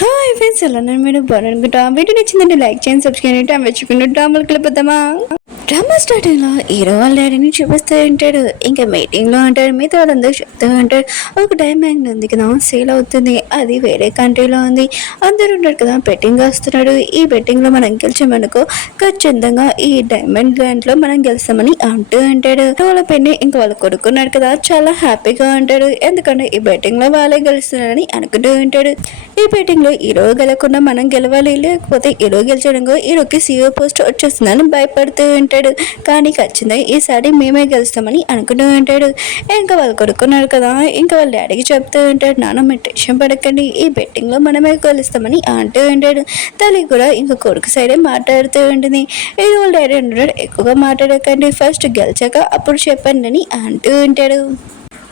Hi friends, ఎలా ఉన్నారు మీరు? బాగుంటా వీడియో నచ్చిందంటే లైక్ చేయండి, సబ్స్క్రైబ్ చేయండి. మెచ్చుకున్న డ్రామాలకు వెళ్ళిపోతామా? డ్రామా స్టార్టింగ్లో హీరో వాళ్ళ డాడీని చూపిస్తూ ఉంటాడు. ఇంకా మీటింగ్లో ఉంటాడు, మిగతా వాళ్ళందరూ చెప్తూ ఉంటాడు. ఒక డైమండ్ ఉంది కదా, సేల్ అవుతుంది, అది వేరే కంట్రీలో ఉంది. అందరూ ఉంటారు కదా, బెట్టింగ్ వస్తున్నాడు. ఈ బెట్టింగ్లో మనం గెలిచామనుకో ఖచ్చితంగా ఈ డైమండ్ ల్యాండ్లో మనం గెలుస్తామని అంటూ ఉంటాడు. వాళ్ళ పెన్ని ఇంకా వాళ్ళు కొడుకున్నాడు కదా, చాలా హ్యాపీగా ఉంటాడు. ఎందుకంటే ఈ బెట్టింగ్లో వాళ్ళే గెలుస్తున్నారని అనుకుంటూ ఉంటాడు. ఈ బెట్టింగ్లో హీరో గెలకుండా మనం గెలవాలి, లేకపోతే హీరో గెలిచడంలో హీరోకి సీఓ పోస్ట్ వచ్చేస్తుందని భయపడుతూ ఉంటాడు. కానీ ఖచ్చితంగా ఈసారి మేమే గెలుస్తామని అనుకుంటూ ఉంటాడు. ఇంకా వాళ్ళు కొడుకున్నారు కదా, ఇంకా వాళ్ళ డాడీకి చెప్తూ ఉంటాడు, నాన్న మీరు టెన్షన్ పడకండి, ఈ బెట్టింగ్లో మనమే గెలుస్తామని అంటూ ఉంటాడు. తల్లి కూడా ఇంకా కొడుకు సైడే మాట్లాడుతూ ఉంటుంది. ఇది వాళ్ళ డాడీ అంటాడు, ఎక్కువగా మాట్లాడకండి, ఫస్ట్ గెలిచాక అప్పుడు చెప్పండి అని అంటూ ఉంటాడు.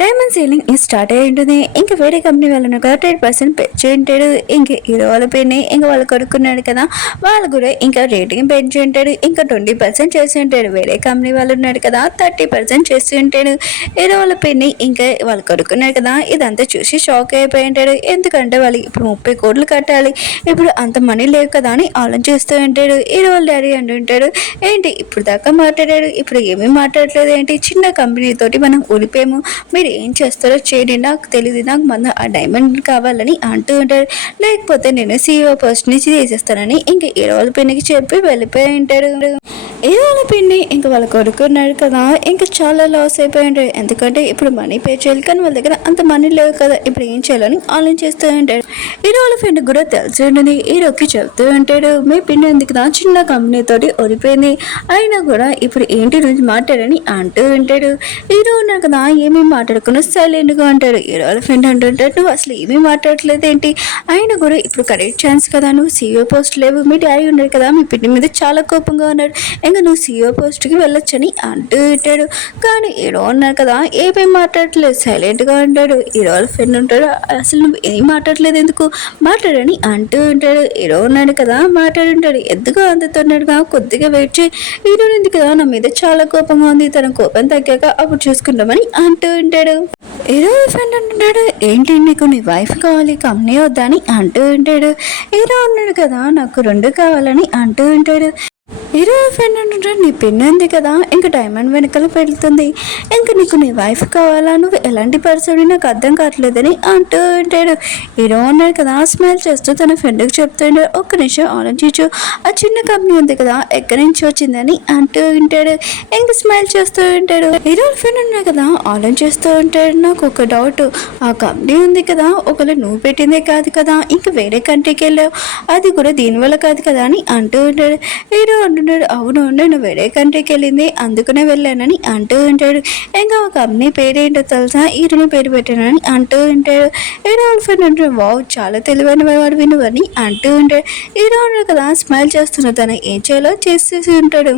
డైమండ్ సీలింగ్ స్టార్ట్ అయి ఉంటుంది. ఇంకా వేరే కంపెనీ వాళ్ళను కదా 10% పెంచి ఉంటాడు. ఇంక హీరో వాళ్ళ పేరుని ఇంకా వాళ్ళు కొడుకున్నాడు కదా, వాళ్ళు కూడా ఇంకా రేటింగ్ పెంచి ఉంటాడు. ఇంకా 20% చేసి ఉంటాడు. వేరే కంపెనీ వాళ్ళు ఉన్నాడు కదా 30% చేసి ఉంటాడు. హీరో వాళ్ళ పేరుని ఇంకా వాళ్ళు కొడుకున్నాడు కదా, ఇదంతా చూసి షాక్ అయిపోయి ఉంటాడు. ఎందుకంటే వాళ్ళు ఇప్పుడు 30 కోట్లు కట్టాలి, ఇప్పుడు అంత మనీ లేవు కదా అని ఆలోచిస్తూ ఉంటాడు. హీరో వాళ్ళ డాడీ అంటుంటాడు, ఏంటి ఇప్పుడు దాకా మాట్లాడాడు, ఇప్పుడు ఏమీ మాట్లాడలేదు ఏంటి, చిన్న కంపెనీ తోటి మనం ఊడిపోయాము, మీరు ఏం చేస్తారో చేయండి, నాకు తెలియదు, నాకు మన ఆ డైమండ్ కావాలని అంటూ ఉంటారు. లేకపోతే నేను సీఈఓ పోస్ట్ నుంచి తీసేస్తానని ఇంకా హీరో వాళ్ళ పిన్నికి చెప్పి వెళ్ళిపోయి ఉంటాడు. హీరో వాళ్ళ పిన్ని ఇంకా వాళ్ళ కొడుకున్నాడు కదా, ఇంకా చాలా లాస్ అయిపోయి ఉంటాడు. ఎందుకంటే ఇప్పుడు మనీ పే చేయాలి, కానీ వాళ్ళ దగ్గర అంత మనీ లేవు కదా, ఇప్పుడు ఏం చేయాలని ఆలోచిస్తూ ఉంటాడు. హీరో వాళ్ళ ఫ్రెండ్ కూడా తెలిసి ఉంటుంది. హీరోకి చెప్తూ ఉంటాడు, మీ పిన్ని ఎందుకు కదా చిన్న కంపెనీ తోటి ఓడిపోయింది, అయినా కూడా ఇప్పుడు ఏంటి నుంచి మాట్లాడని అంటూ ఉంటాడు. హీరో ఉన్నాడు కదా, ఏమీ మాట్లాడకుండా సైలెంట్గా ఉంటాడు. హీరో వాళ్ళ ఫ్రెండ్ అంటుంటాడు, నువ్వు అసలు ఏమీ మాట్లాడలేదు ఏంటి, అయినా కూడా ఇప్పుడు కరెక్ట్ ఛాన్స్ కదా, నువ్వు సీఈఓ పోస్ట్ లేవు, మీ డాడీ ఉన్నాడు కదా మీ పిన్ని మీద చాలా కోపంగా ఉన్నాడు, ఇంకా నువ్వు సీఈఓ పోస్ట్కి వెళ్ళొచ్చని అంటూ ఉంటాడు. కానీ హీరో ఉన్నారు కదా, ఏమీ మాట్లాడట్లేదు, సైలెంట్గా ఉంటాడు. హీరో వాళ్ళ ఫ్రెండ్ ఉంటాడు, అసలు నువ్వు ఏం మాట్లాడలేదు ఎందుకు, మాట్లాడని అంటూ ఉంటాడు. హీరో ఉన్నాడు కదా, మాట్లాడుంటాడు, ఎందుకు అందుతున్నాడుగా, కొద్దిగా వెయిట్ చేయి, హీరో ఉంది కదా నా మీద చాలా కోపంగా ఉంది, తన కోపం తగ్గాక అప్పుడు చూసుకుంటామని అంటూ ఉంటాడు. హీరో ఫ్రెండ్ అంటున్నాడు, ఏంటి నీకు నీ వైఫ్ కావాలి, కంపెనీ వద్దని అంటూ ఉంటాడు. హీరో ఉన్నాడు కదా, నాకు 2 కావాలని అంటూ ఉంటాడు. హీరో ఫ్రెండ్ అంటుంటాడు, నీ పెన్ను ఉంది కదా, ఇంకా డైమండ్ వెనకాల పెడుతుంది, ఇంకా నీకు నీ వైఫ్ కావాలా, నువ్వు ఎలాంటి పర్సన్ నాకు అర్థం కావట్లేదని అంటూ ఉంటాడు. హీరో ఉన్నాడు కదా, స్మైల్ చేస్తూ తన ఫ్రెండ్కి చెప్తుంటాడు, ఒక్క నిమిషం ఆలోచించు, ఆ చిన్న కంపెనీ ఉంది కదా ఎక్కడి నుంచి వచ్చిందని అంటూ ఉంటాడు. ఇంకా స్మైల్ చేస్తూ ఉంటాడు. హీరో ఫ్రెండ్ ఉన్నాడు కదా, ఆలోచిస్తూ ఉంటాడు, నాకు ఒక డౌట్, ఆ కంపెనీ ఉంది కదా ఒకవేళ నువ్వు పెట్టిందే కాదు కదా, ఇంకా వేరే కంట్రీకి వెళ్ళావు, అది కూడా దీనివల్ల కాదు కదా అని అంటూ ఉంటాడు. హీరో అంటున్నాడు, అవును నేను వేరే కంట్రీకి వెళ్ళింది అందుకనే వెళ్ళానని అంటూ ఉంటాడు. ఇంకా ఒక కంపెనీ పేరేంటో తెలుసా, హీరోని పేరు పెట్టానని అంటూ ఉంటాడు. హీరో ఫ్రెండ్ అంటాడు, వావ్ చాలా తెలివైన వాడు వినువని అంటూ ఉంటాడు. హీరో అన్నాడు కదా, స్మైల్ చేస్తున్న తను ఏం చేయాలో చేసేసి ఉంటాడు.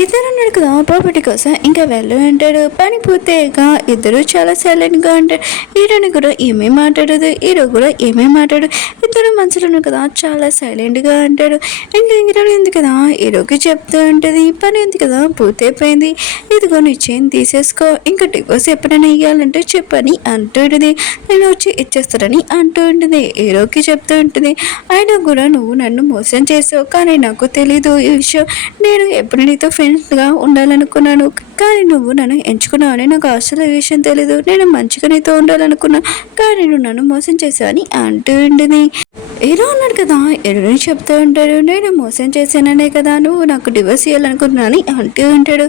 ఇద్దరు ఉన్నాడు కదా, ప్రాపర్టీ కోసం ఇంకా వెళ్ళు అంటాడు. పని పూర్తయ్యాక ఇద్దరు చాలా సైలెంట్గా ఉంటారు. హీరోని కూడా ఏమీ మాట్లాడదు, హీరో కూడా ఏమీ మాట్లాడు, ఇద్దరు మనసులో ఉన్నాడు కదా చాలా సైలెంట్గా అంటాడు. ఇంకా హీరోని ఉంది కదా, హీరోకి చెప్తూ ఉంటుంది, పని ఉంది కదా పూర్తయిపోయింది, ఇదిగో నీ చైన్ తీసేసుకో, ఇంకా డివోర్స్ ఎప్పుడైనా ఇవ్వాలంటే చెప్పని అంటూ ఉంటుంది, నేను వచ్చి ఇచ్చేస్తానని అంటూ ఉంటుంది. హీరోకి చెప్తూ ఉంటుంది, అయినా కూడా నువ్వు నన్ను మోసం చేసావు, కానీ నాకు తెలీదు ఈ విషయం, నేను ఎప్పుడు నీతో ఫ్రెండ్స్గా ఉండాలనుకున్నాను, కానీ నువ్వు నన్ను ఎంచుకున్నావని నాకు అసలు ఈ విషయం తెలీదు, నేను మంచిగా నీతో ఉండాలనుకున్నా, కానీ నువ్వు నన్ను మోసం చేసావని అంటూ ఉంటుంది. హీరో ఉన్నాడు కదా, ఎరుని చెప్తూ ఉంటాడు, నేను మోసం చేశాననే కదా నువ్వు నాకు డివోర్స్ ఇవ్వాలనుకుంటున్నాను అంటూ ఉంటాడు.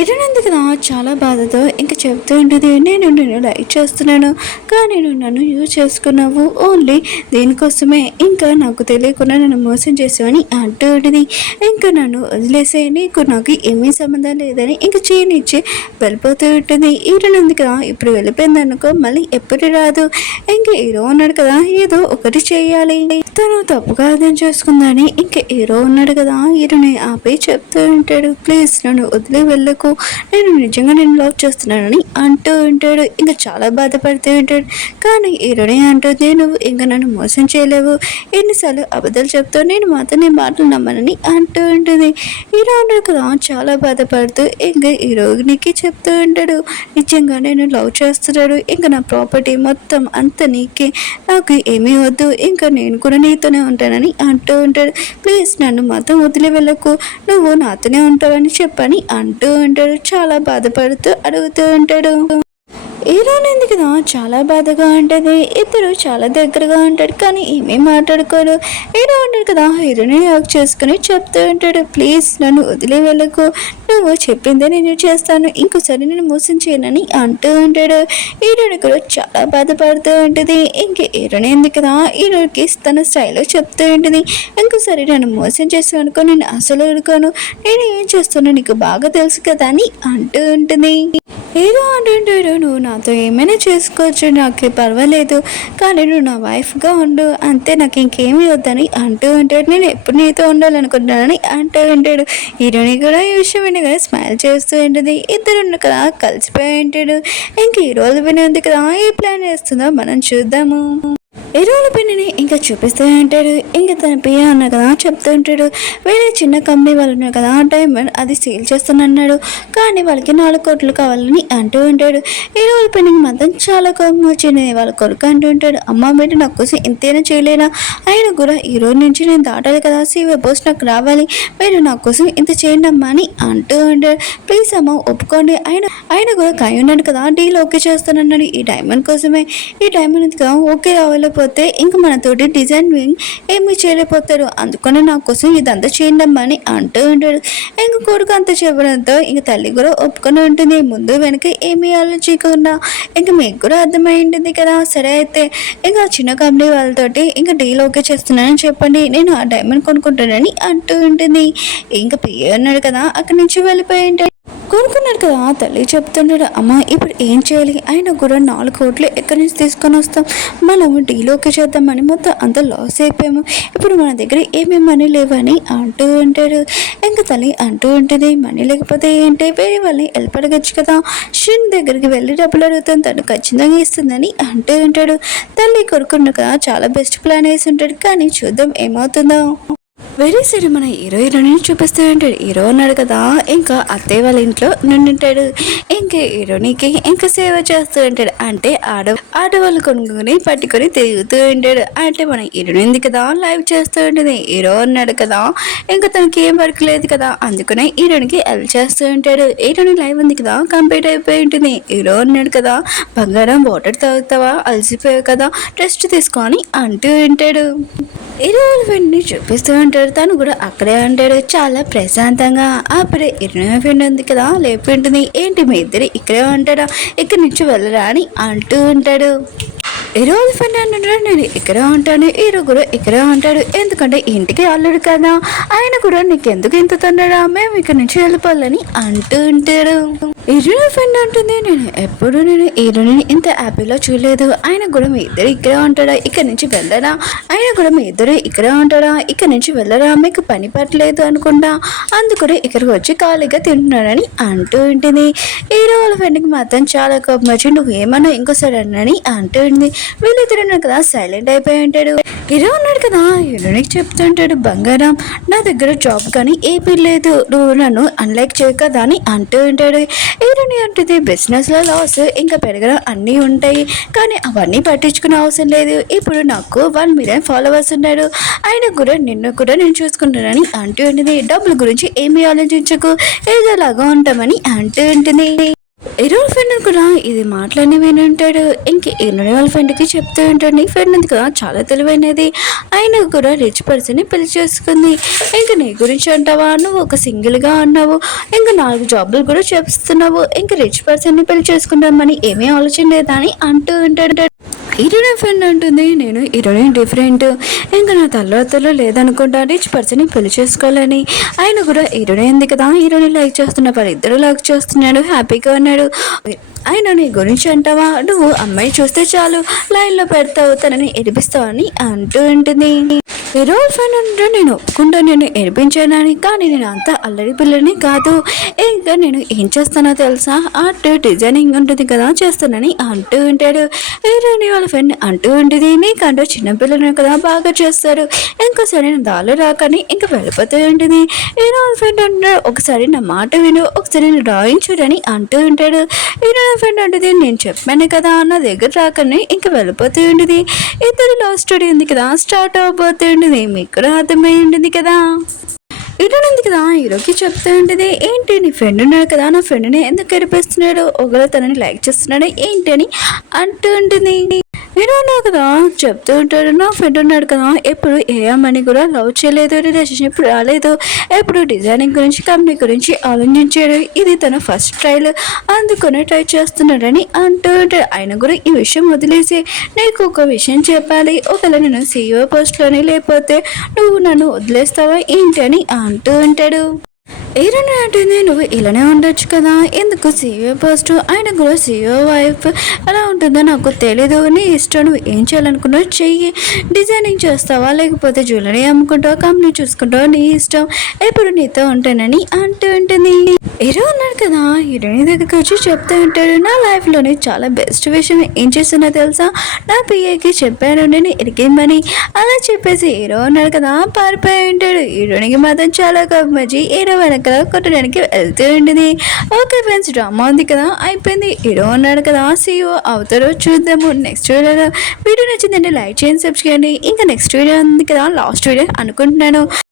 ఎరునంది కదా చాలా బాధతో ఇంకా చెప్తూ ఉంటుంది, నేను నిన్ను లైక్ చేస్తున్నాను, కానీ నువ్వు నన్ను యూజ్ చేసుకున్నావు ఓన్లీ దీనికోసమే, ఇంకా నాకు తెలియకుండా నన్ను మోసం చేసావని అంటూ ఉంటుంది. ఇంకా నన్ను వదిలేసే, నీకు నాకు ఏమీ సంబంధం లేదని ఇంకా చేయనిచ్చి వెళ్ళిపోతూ ఉంటుంది. హీరోనంది కదా, ఇప్పుడు వెళ్ళిపోయింది అనుకో మళ్ళీ ఎప్పుడు రాదు, ఇంకా హీరో ఉన్నాడు కదా ఏదో ఒకటి చేయాలి, తను తప్పుగా అర్థం చేసుకుందని ఇంకా హీరో ఉన్నాడు కదా, హీరోని ఆపి చెప్తూ ఉంటాడు, ప్లీజ్ నన్ను వదిలి వెళ్ళకు, నేను నిజంగా నేను లవ్ చేస్తున్నానని అంటూ ఉంటాడు. ఇంకా చాలా బాధపడుతూ ఉంటాడు. కానీ హీరోనే అంటుంది, నువ్వు ఇంకా నన్ను మోసం చేయలేవు, ఎన్నిసార్లు అబద్ధాలు చెప్తావు, నేను మాత్రం నీ మాటలు నమ్మనని అంటూ ఉంటుంది. హీరో ఉన్నాడు కదా చాలా బాధపడుతూ ఇంకా హీరోనికి చెప్తూ ఉంటాడు, నిజంగా నేను లవ్ చేస్తున్నాడు, ఇంకా నా ప్రాపర్టీ మొత్తం అంత నీకే, నాకు ఏమీ వద్దు, ఇంకా నేను నేను కూడా నీతోనే ఉంటానని అంటూ ఉంటాడు. ప్లీజ్ నన్ను మాత్రం వదిలి వెళ్ళకు, నువ్వు నాతోనే ఉంటావని చెప్పని అంటూ ఉంటాడు. చాలా బాధపడుతూ అడుగుతూ ఉంటాడు. హీరోయిన్ ఉంది కదా చాలా బాధగా ఉంటుంది. ఇద్దరు చాలా దగ్గరగా ఉంటాడు కానీ ఏమీ మాట్లాడుకోరు. హీరో ఉంటాడు కదా హీరోని యాక్ చేసుకుని చెప్తూ ఉంటాడు, ప్లీజ్ నన్ను వదిలి వెళ్ళకు, నువ్వు చెప్పిందే నేను చేస్తాను, ఇంకోసారి నేను మోసం చేయనని అంటూ ఉంటాడు. హీరోని కూడా చాలా బాధపడుతూ ఉంటుంది. ఇంక హీరోని ఉంది కదా హీరోకి తన స్టైల్లో చెప్తూ ఉంటుంది, ఇంకోసారి నన్ను మోసం చేస్తాను అనుకో, నేను అసలు అనుకోను, నేను ఏం చేస్తానో నీకు బాగా తెలుసు కదా అని అంటూ ఉంటుంది. హీరో అంటుంటాడు, నువ్వు నాతో ఏమైనా చేసుకోవచ్చు, నాకు పర్వాలేదు, కానీ నువ్వు నా వైఫ్గా ఉండు అంతే, నాకు ఇంకేమీ వద్దని అంటూ ఉంటాడు. నేను ఎప్పుడు నీతో ఉండాలనుకుంటున్నానని అంటూ ఉంటాడు. హీరోని కూడా ఈ విషయం వినగా స్మైల్ చేస్తూ ఉంటుంది. ఇద్దరు కదా కలిసిపోయి ఉంటాడు. ఇంక హీరోలు వినేందుకు కదా ఏ ప్లాన్ వేస్తుందో మనం చూద్దాము. హీరోల పిన్నిని ఇంకా చూపిస్తూ ఉంటాడు. ఇంకా తన పియ అన్న కదా చెప్తూ ఉంటాడు, వేరే చిన్న కంపెనీ వాళ్ళు ఉన్నారు కదా డైమండ్ అది సేల్ చేస్తానన్నాడు, కానీ వాళ్ళకి 4 కోట్లు కావాలని అంటూ ఉంటాడు. హీరోల పిన్నికి మాత్రం చాలా కోపం వచ్చింది. వాళ్ళ కొడుకు అంటూ ఉంటాడు, అమ్మ బిడ్డ నా కోసం ఇంతైనా చేయలేనా, ఆయన కూడా ఈ రోజు నుంచి నేను దాటాలి కదా, సీవే పోస్ట్ నాకు రావాలి, మీరు నా కోసం ఇంత చేయండి అమ్మా అని అంటూ ఉంటాడు. ప్లీజ్ అమ్మ ఒప్పుకోండి, ఆయన కూడా కాయ ఉన్నాడు కదా డీల్ ఓకే చేస్తానన్నాడు ఈ డైమండ్ కోసమే, ఈ డైమండ్ కదా ఓకే రావాలి పోతే ఇంక మనతోటి డిజైనింగ్ ఏమీ చేయలేకపోతారు, అందుకని నా కోసం ఇదంతా చేయండమ్మా అని అంటూ ఉంటాడు. ఇంక కొడుకు అంతా చెప్పడంతో ఇంక తల్లి కూడా ఒప్పుకొని ఉంటుంది. ముందు వెనక ఏమీ ఆలోచించకుండా ఇంక మీకు కూడా అర్థమై ఉంటుంది కదా, సరే అయితే ఇంకా చిన్న కంపెనీ వాళ్ళతోటి ఇంకా డీల్ ఓకే చేస్తున్నానని చెప్పండి, నేను ఆ డైమండ్ కొనుక్కుంటానని అంటూ ఉంటుంది. ఇంకా పిఏ అన్నాడు కదా అక్కడి నుంచి వెళ్ళిపోయి ఉంటాడు. కొనుక్కున్నాడు కదా తల్లి చెప్తున్నాడు, అమ్మ ఇప్పుడు ఏం చేయాలి, ఆయన కూడా 4 కోట్లు ఎక్కడి నుంచి తీసుకొని వస్తాం, మనం డీలోకి చేద్దామని మొత్తం అంత లాస్ అయిపోయాము, ఇప్పుడు మన దగ్గర ఏమేమి మనీ లేవని అంటూ ఉంటాడు. ఇంకా తల్లి అంటూ ఉంటుంది, మనీ లేకపోతే ఏంటి, వేరే వాళ్ళని హెల్ప్ అడగచ్చు కదా, షిన్ దగ్గరికి వెళ్ళి డబ్బులు అడుగుతాను, తను ఖచ్చితంగా ఇస్తుందని అంటూ ఉంటాడు. తల్లి కొనుక్కున్నాడు కదా చాలా బెస్ట్ ప్లాన్ వేసి ఉంటాడు, కానీ చూద్దాం ఏమవుతుందో. వెరీ సరే మన హీరోయిన్ చూపిస్తూ ఉంటాడు. హీరో అన్నాడు కదా ఇంకా అత్తయ్య వాళ్ళ ఇంట్లో నుండింటాడు. ఇంకా హీరోనికి ఇంకా సేవ చేస్తూ ఉంటాడు, అంటే ఆడవాళ్ళు కొనుక్కొని పట్టుకొని తిరుగుతూ ఉంటాడు. అంటే మన హీరోయిన్ ఉంది కదా లైవ్ చేస్తూ ఉంటుంది. హీరో అన్నాడు కదా ఇంకా తనకి ఏం వర్క్ లేదు కదా, అందుకనే హీరోనికి హెల్ప్ చేస్తూ ఉంటాడు. హీరోని లైవ్ ఉంది కదా కంప్లీట్ అయిపోయి ఉంటుంది. హీరో అన్నాడు కదా బంగారం వాటర్ తాగుతావా, అలసిపోయావు కదా రెస్ట్ తీసుకొని అంటూ ఉంటాడు. హీరో ఫ్రెండ్ని చూపిస్తూ ఉంటాడు. తను కూడా అక్కడే అంటాడు చాలా ప్రశాంతంగా. అప్పుడే హీరోయిన్ ఫ్రెండ్ ఉంది కదా లేపి ఉంటుంది, ఏంటి మీ ఇద్దరు ఇక్కడే ఉంటాడా, ఇక్కడి నుంచి వెళ్ళరా అని అంటూ ఉంటాడు. హీరో ఫ్రెండ్ అంటాడు, నేను ఇక్కడే ఉంటాను, హీరో కూడా ఇక్కడే ఉంటాడు, ఎందుకంటే ఇంటికి అల్లుడు కదా, ఆయన కూడా నీకెందుకు ఇంత తొందరగా, మేము ఇక్కడ నుంచి వెళ్ళిపోవాలని అంటూ ఉంటాడు. హీరోయిన్ ఫ్రెండ్ అంటుంది, నేను హీరోని ఇంత హ్యాపీలో చూడలేదు, ఆయన కూడా మీ ఇద్దరు ఇక్కడే ఉంటాడా, ఇక్కడ నుంచి వెళ్ళరా, ఆయన కూడా మీ ఇద్దరు ఇక్కడే ఉంటాడా, ఇక్కడ నుంచి వెళ్ళరా, మీకు పని పట్టలేదు అనుకుంటా, అందుకని ఇక్కడికి వచ్చి ఖాళీగా తింటున్నాడని అంటూ ఉంటుంది. హీరో వాళ్ళ ఫ్రెండ్కి మాత్రం చాలా కోపం వచ్చి నువ్వు ఏమన్నా ఇంకోసారి అన్నని అంటూ ఉంది. వీళ్ళిద్దరు కదా సైలెంట్ అయిపోయి ఉంటాడు. హీరో ఉన్నాడు కదా హీరోనికి చెప్తుంటాడు, బంగారం నా దగ్గర జాబ్ కానీ ఏపీ లేదు, నువ్వు నన్ను అన్లైక్ చేయకదా అని అంటూ ఉంటాడు. హీరోని అంటుంది, బిజినెస్లో లాస్ ఇంకా పెరగడం అన్నీ ఉంటాయి, కానీ అవన్నీ పట్టించుకునే అవసరం లేదు, ఇప్పుడు నాకు 1 మిలియన్ ఫాలోవర్స్ ఉన్నారు, ఆయన కూడా నిన్ను కూడా నేను చూసుకుంటానని అంటూ ఉంటుంది. డబ్బుల గురించి ఏమీ ఆలోచించకు, ఏదోలాగా ఉంటామని అంటూ ఉంటుంది. హీరో ఫ్రెండ్ కూడా ఇది మాటలన్నీ వినుంటాడు. ఇంక హీరో వాళ్ళ ఫ్రెండ్కి చెప్తూ ఉంటాడు, నీ ఫ్రెండ్ ఉంది కదా చాలా తెలివైనది, ఆయన కూడా రిచ్ పర్సన్ని పెళ్లి చేసుకుంది, ఇంక నీ గురించి అంటావా, నువ్వు ఒక సింగిల్గా ఉన్నావు, ఇంకా 4 జాబులు కూడా చేస్తున్నావు, ఇంక రిచ్ పర్సన్ని పెళ్లి చేసుకుంటామని ఏమీ ఆలోచన లేదా అని అంటూ ఉంటాడు. హీరోయిన్ ఫ్రెండ్ అంటుంది, నేను హీరోయిన్ డిఫరెంట్, ఇంకా నా తల్లిలో లేదనుకుంటా, రిచ్ పర్సన్ని పెళ్లి చేసుకోవాలని, ఆయన కూడా హీరోయిన్ ఉంది కదా హీరోయిన్ లైక్ చేస్తున్న వాళ్ళిద్దరూ లైక్ చేస్తున్నాడు, హ్యాపీగా ఉన్నాడు, ఆయన నీ గురించి అంటావా, నువ్వు అమ్మాయి చూస్తే చాలు లైన్లో పెడతావు, తనని ఎడిపిస్తావు అని అంటూ ఉంటుంది. రోల్ ఫ్రెండ్ అంటే నేను ఒప్పుకుంటా, నేను ఏడిపించానని. కానీ నేను అంత అల్లరి పిల్లని కాదు. ఇంకా నేను ఏం చేస్తానో తెలుసా, ఆర్ట్ డిజైనింగ్ ఉంటుంది కదా చేస్తానని అంటూ ఉంటాడు. హీరోని వాళ్ళ ఫ్రెండ్ అంటూ ఉంటుంది, నీకంటూ చిన్నపిల్లని కదా బాగా చేస్తారు, ఇంకోసారి నేను దాలో రాకని ఇంకా వెళ్ళిపోతూ ఉంటుంది. హీరో వాళ్ళ ఫ్రెండ్ అంటాడు, ఒకసారి నా మాట విను, ఒకసారి నేను డ్రాయింగ్ చూడని అంటూ ఉంటాడు. హీరో వాళ్ళ ఫ్రెండ్ అంటుంది, నేను చెప్పాను కదా నా దగ్గర రాకని ఇంకా వెళ్ళిపోతూ ఉంటుంది. ఇద్దరు లవ్ స్టోరీ ఉంది కదా స్టార్ట్ అవబోతూ ఉంటుంది. మీకు కూడా అర్థమై ఉంటుంది కదా. ఇటనుంది కదా హీరోకి చెప్తూ ఉంటుంది, ఏంటి నీ ఫ్రెండ్ ఉన్నాడు కదా, నా ఫ్రెండ్ని ఎందుకు గడిపేస్తున్నాడు, ఒకవేళ తనని లైక్ చేస్తున్నాడు ఏంటి అని అంటూ ఉంటుంది. హీరో ఉన్నాడు కదా చెప్తూ ఉంటాడు, నా ఫ్రెండ్ ఉన్నాడు కదా ఎప్పుడు ఏ అమ్మని కూడా లవ్ చేయలేదు, రిలేషన్షిప్ రాలేదు, ఎప్పుడు డిజైనింగ్ గురించి కంపెనీ గురించి ఆలోచించాడు, ఇది తన ఫస్ట్ ట్రైల్, అందుకనే ట్రై చేస్తున్నాడని అంటూ ఉంటాడు. ఆయన కూడా ఈ విషయం వదిలేసి నీకు ఒక విషయం చెప్పాలి, ఒకవేళ నేను CEO పోస్ట్లోని లేకపోతే నువ్వు నన్ను వదిలేస్తావా ఏంటి అని అంటూ ఉంటాడు. ఏరన్నా అంటుంది, నువ్వు ఇలానే ఉండొచ్చు కదా, ఎందుకు CEO పోస్ట్, ఆయన కూడా CEO వైఫ్ ఎలా ఉంటుందో నాకు తెలీదు, నీ ఇష్టం, నువ్వు ఏం చేయాలనుకున్నావు చెయ్యి, డిజైనింగ్ చేస్తావా లేకపోతే జ్యువెలరీ అమ్ముకుంటావా కంపెనీ చూసుకుంటావా నీ ఇష్టం, ఎప్పుడు నీతో ఉంటానని అంటూ ఉంటుంది. హీరో ఉన్నాడు కదా హీరోయిన్ దగ్గరికి వచ్చి చెప్తూ ఉంటాడు, నా లైఫ్లోనే చాలా బెస్ట్ విషయం ఏం చేస్తున్నా తెలుసా, నా పిఏకి చెప్పాను నేను ఇరికిమ్మని, అలా చెప్పేసి హీరో ఉన్నాడు కదా పారిపోయి ఉంటాడు. హీరోయిన్కి మాత్రం చాలా కోపమొచ్చి హీరో వెనకాల కొట్టడానికి వెళ్తూ ఉంటుంది. ఓకే ఫ్రెండ్స్, డ్రామా ఉంది కదా అయిపోయింది. హీరో ఉన్నాడు కదా CEO అవుతారో చూద్దాము నెక్స్ట్ వీడియోలో. వీడియో నచ్చిందంటే లైక్ చేయండి, సబ్స్క్రైబ్ చేయండి. ఇంకా నెక్స్ట్ వీడియో ఉంది కదా లాస్ట్ వీడియో అనుకుంటున్నాను.